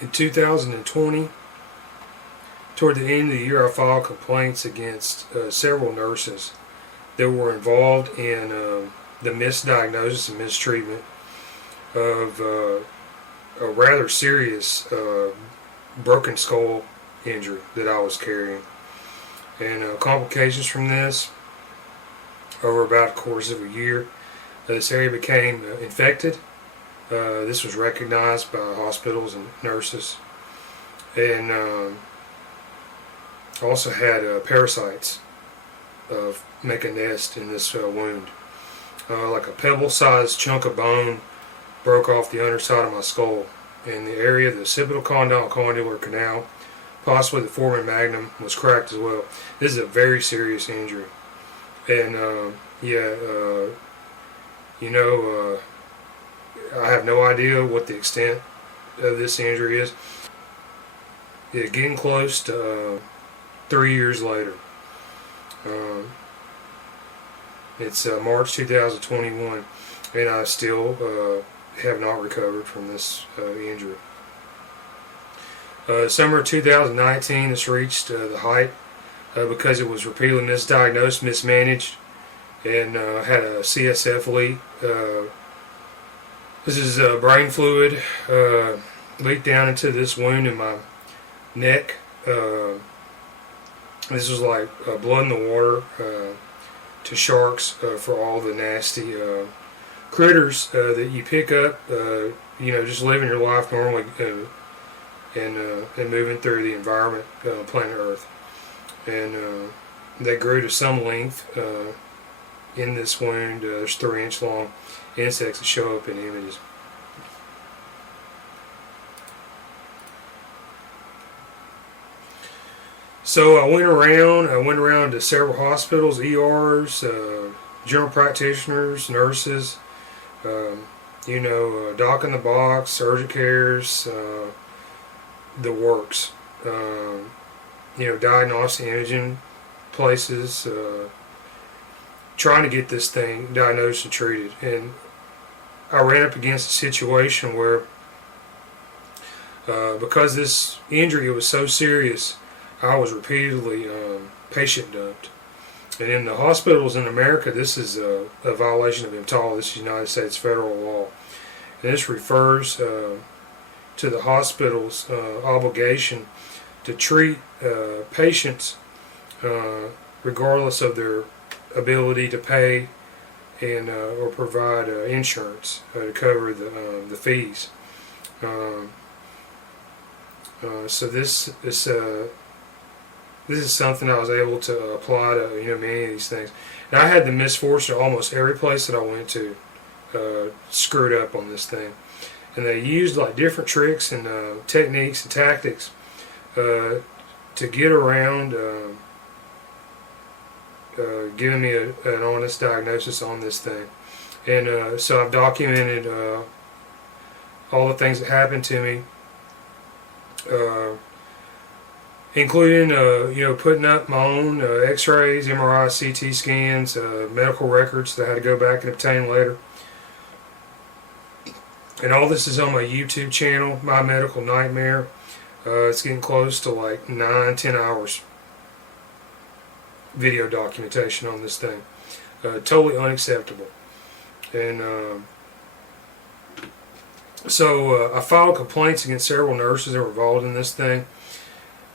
In 2020, toward the end of the year, I filed complaints against several nurses that were involved in the misdiagnosis and mistreatment of a rather serious broken skull injury that I was carrying. And complications from this, over about the course of a year, this area became infected. This was recognized by hospitals and nurses, and also had parasites make a nest in this wound. Like a pebble-sized chunk of bone broke off the underside of my skull. In the area of the occipital condyle condylar canal, possibly the foramen magnum, was cracked as well. This is a very serious injury. And I have no idea what the extent of this injury is. Getting close to 3 years later. It's March 2021, and I still have not recovered from this injury. Summer of 2019, this reached the height because it was repeatedly misdiagnosed, mismanaged, and had a CSF leak. This is brain fluid leaked down into this wound in my neck. This was like blood in the water to sharks for all the nasty critters that you pick up, just living your life normally and moving through the environment, planet Earth. And they grew to some length in this wound. There's 3-inch long insects that show up in images. So I went around to several hospitals, ERs, general practitioners, nurses, doc in the box, urgent cares, the works, diagnostic imaging places, trying to get this thing diagnosed and treated. And I ran up against a situation where, because this injury was so serious, I was repeatedly patient dumped. And in the hospitals in America, this is a violation of EMTALA. This is United States federal law. And this refers to the hospital's obligation to treat patients regardless of their ability to pay and or provide insurance to cover the fees. So this is something I was able to apply to many of these things. And I had the misfortune of almost every place that I went to screwed up on this thing. And they used like different tricks and techniques and tactics to get around giving me an honest diagnosis on this thing. And so I've documented all the things that happened to me, including putting up my own x-rays, MRI, CT scans, medical records that I had to go back and obtain later. And all this is on my YouTube channel, My Medical Nightmare. It's getting close to like 9-10 hours video documentation on this thing. Totally unacceptable. And so I filed complaints against several nurses that were involved in this thing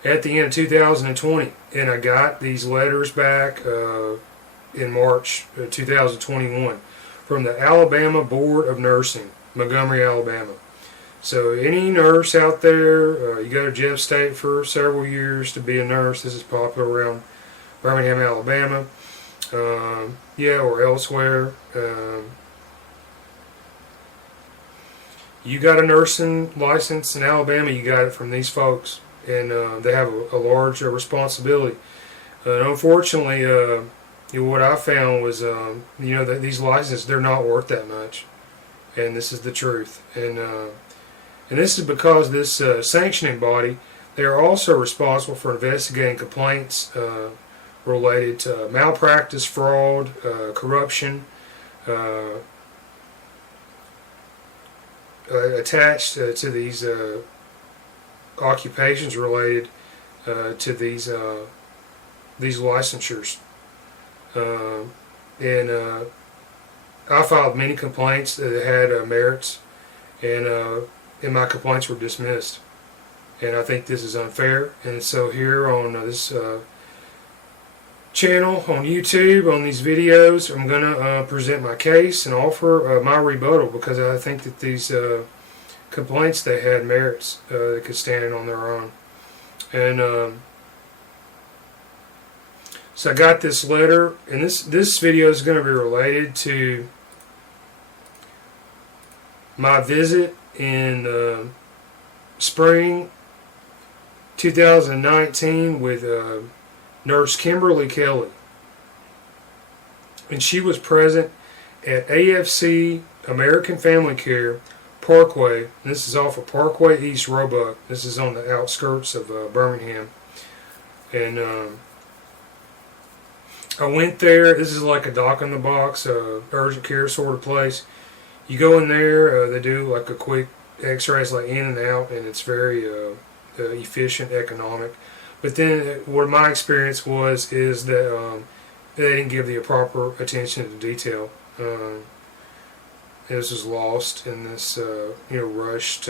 at the end of 2020, and I got these letters back in March 2021 from the Alabama Board of Nursing, Montgomery, Alabama. So any nurse out there, you go to Jeff State for several years to be a nurse. This is popular around Birmingham, Alabama, or elsewhere. You got a nursing license in Alabama, you got it from these folks. And they have a large responsibility. Unfortunately, what I found was, that these licenses, they're not worth that much. And this is the truth. And this is because this sanctioning body, they are also responsible for investigating complaints related to malpractice, fraud, corruption, attached to these occupations related to these licensures. And I filed many complaints that had merits, and my complaints were dismissed. And I think this is unfair. And so here on this channel on YouTube, on these videos, I'm going to present my case and offer my rebuttal, because I think that these complaints, they had merits that could stand on their own. And so I got this letter, and this video is going to be related to my visit in spring 2019 with nurse Kimberly Kelly. And she was present at AFC, American Family Care, Parkway. And this is off of Parkway East, Roebuck. This is on the outskirts of Birmingham. And I went there. This is like a doc in the box, urgent care sort of place. You go in there, they do like a quick x-rays, like in and out, and it's very efficient, economic. But then what my experience is that they didn't give the proper attention to detail. This was lost in this rushed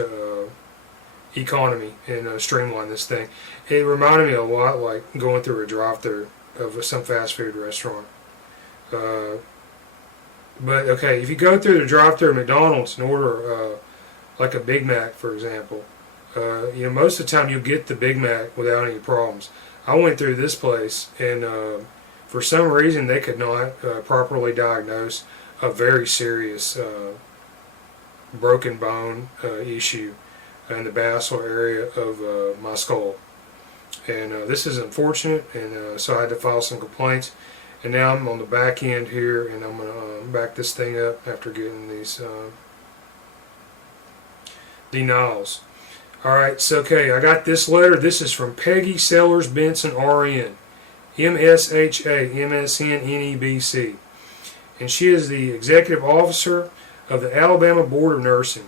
economy and streamline this thing. It reminded me a lot like going through a drive-thru of some fast food restaurant. But okay, if you go through the drive-thru at McDonald's and order like a Big Mac, for example, most of the time you'll get the Big Mac without any problems. I went through this place, and for some reason they could not properly diagnose a very serious broken bone issue in the basal area of my skull. And this is unfortunate, and so I had to file some complaints. And now I'm on the back end here, and I'm going to back this thing up after getting these denials. Alright, so okay, I got this letter. This is from Peggy Sellers Benson, RN, MSHA, MSN, NEBC. And she is the executive officer of the Alabama Board of Nursing.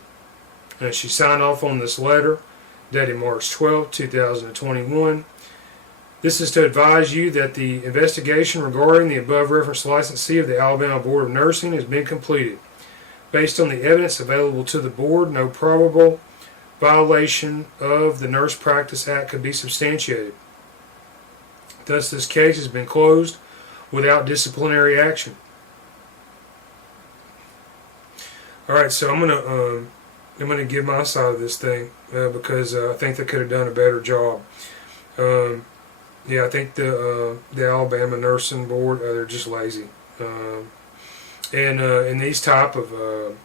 And she signed off on this letter dated March 12, 2021. This is to advise you that the investigation regarding the above referenced licensee of the Alabama Board of Nursing has been completed. Based on the evidence available to the board, no probable violation of the Nurse Practice Act could be substantiated. Thus, this case has been closed without disciplinary action. All right, so I'm gonna give my side of this thing because I think they could have done a better job. Yeah, I think the Alabama Nursing Board, they're just lazy. And in these type of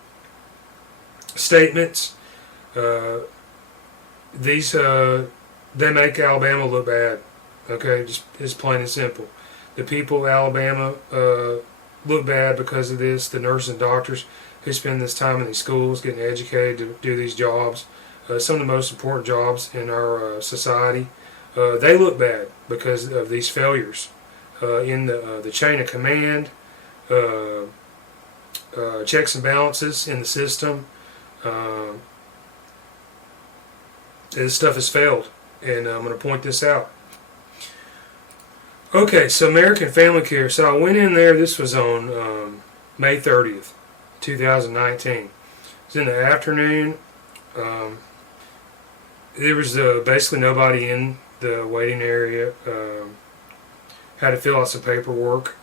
statements, these they make Alabama look bad. Okay, just plain and simple. The people of Alabama look bad because of this. The nurses and doctors who spend this time in these schools getting educated to do these jobs, some of the most important jobs in our society, they look bad because of these failures in the chain of command, checks and balances in the system. This stuff has failed, and I'm going to point this out. Okay, so American Family Care. So I went in there. This was on May 30th, 2019. It was in the afternoon. There was basically nobody in the waiting area. Had to fill out some paperwork,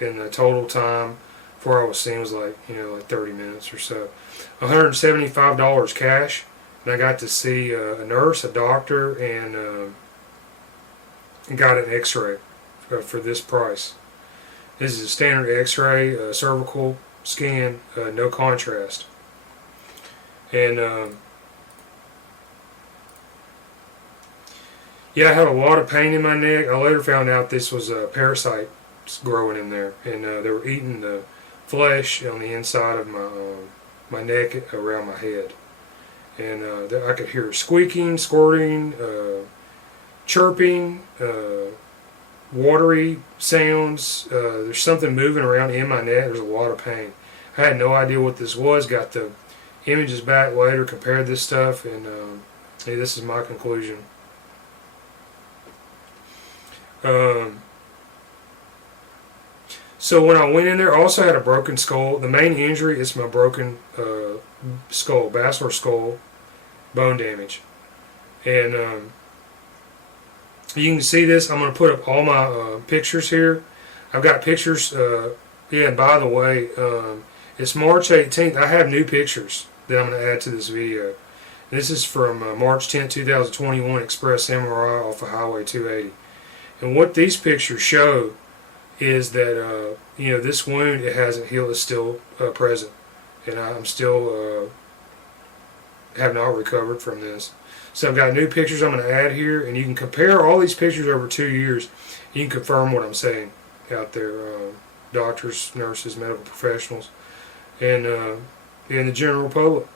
and the total time before I was seen was like 30 minutes or so. $175 cash, and I got to see a nurse, a doctor, and got an X-ray for this price. This is a standard X-ray, cervical scan, no contrast, and yeah, I had a lot of pain in my neck. I later found out this was a parasite growing in there, and they were eating the flesh on the inside of my neck around my head. And I could hear squeaking, squirting, chirping, watery sounds. There's something moving around in my neck. There's a lot of pain. I had no idea what this was. Got the images back later, compared this stuff, and Hey, this is my conclusion. So when I went in there, I also had a broken skull. The main injury is my broken skull, basilar skull, bone damage. And you can see this. I'm going to put up all my pictures here. I've got pictures. Yeah, and by the way, it's March 18th. I have new pictures that I'm going to add to this video. This is from March 10th, 2021, Express MRI off of Highway 280. And what these pictures show is that this wound, it hasn't healed, is still present, and I'm still have not recovered from this. So I've got new pictures I'm going to add here, and you can compare all these pictures over 2 years. You can confirm what I'm saying out there, doctors, nurses, medical professionals, and the general public.